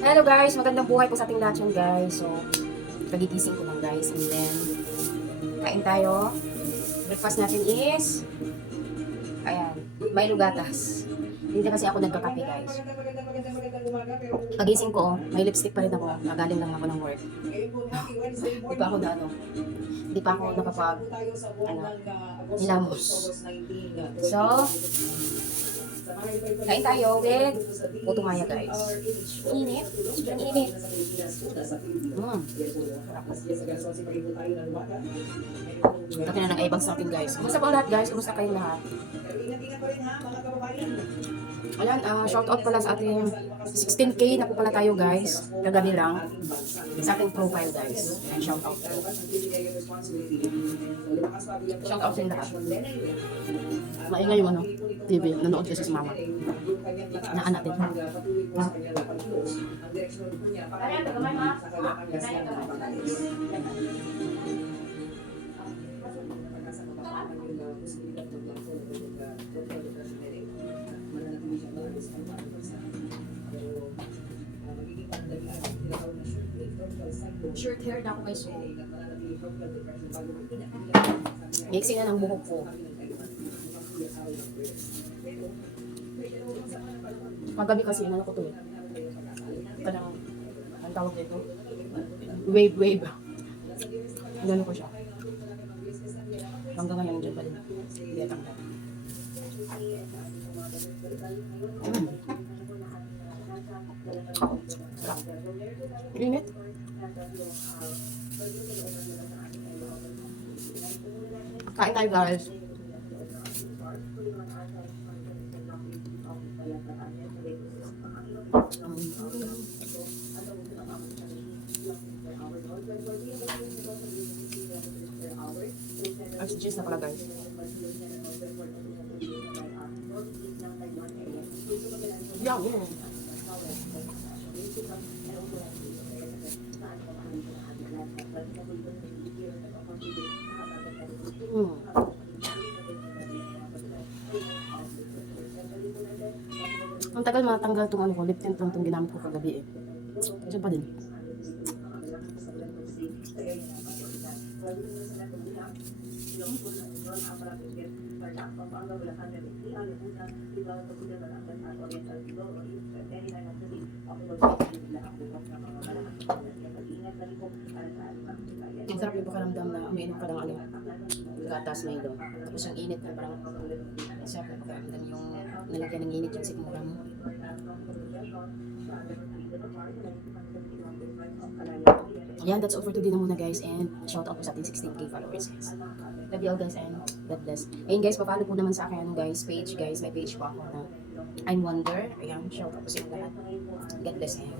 Hello guys, magandang buhay po sa ating lahat yun guys. So, kagigising ko lang guys. And then, kain tayo. Breakfast natin is, ayan, may lugatas. Hindi kasi ako nagkakape guys. Pagising ko, may lipstick pa rin ako. Nagaling lang ako ng work. Hindi pa ako hindi pa ako nakapag, hilamos. So, kain tayo with puto maya guys. Init. Sobrang init. Ito na ng ibang sa akin guys. Kumusta po lahat guys? Kumusta kayong lahat? Ayan, shout out pala sa ating 16K na po pala tayo guys. Kagabi lang. Sa ating profile guys. Ayan, shout out po. Shout out sa inyo lahat. Maingay yung TV. Nanood kasi si mama. Naan natin. Ayan, tagamay ma. Short hair na ako guys. Mixing na ng buhok ko. Kagabi kasi ano ko to eh. Parang, ang tawag dito? Wave. Gano'n ko siya. Hanggang ngayon dyan pa din. Hindi tanggal. Init. Kain tayo guys. Cheese na pala guys. Yum! Ang tagal matanggal itong ano ko, lip tint lang itong ginamit ko kagabi eh. Kasi pa din. Ang sarap yung pakaramdam na umiinom ka ng ano, gatas na ilo. Tapos yung init na parang sarap yung pakaramdam yung nalagyan ng init yung sikmura mo. Ayan, that's all for today na muna guys, and shout out po sa ating 16K followers guys. Love you all guys and God bless. Ayun guys, papalo po naman sa akin guys, page guys, may page po ako na I'm Wonder. Ayan, shout out po sa inyo lahat. God bless and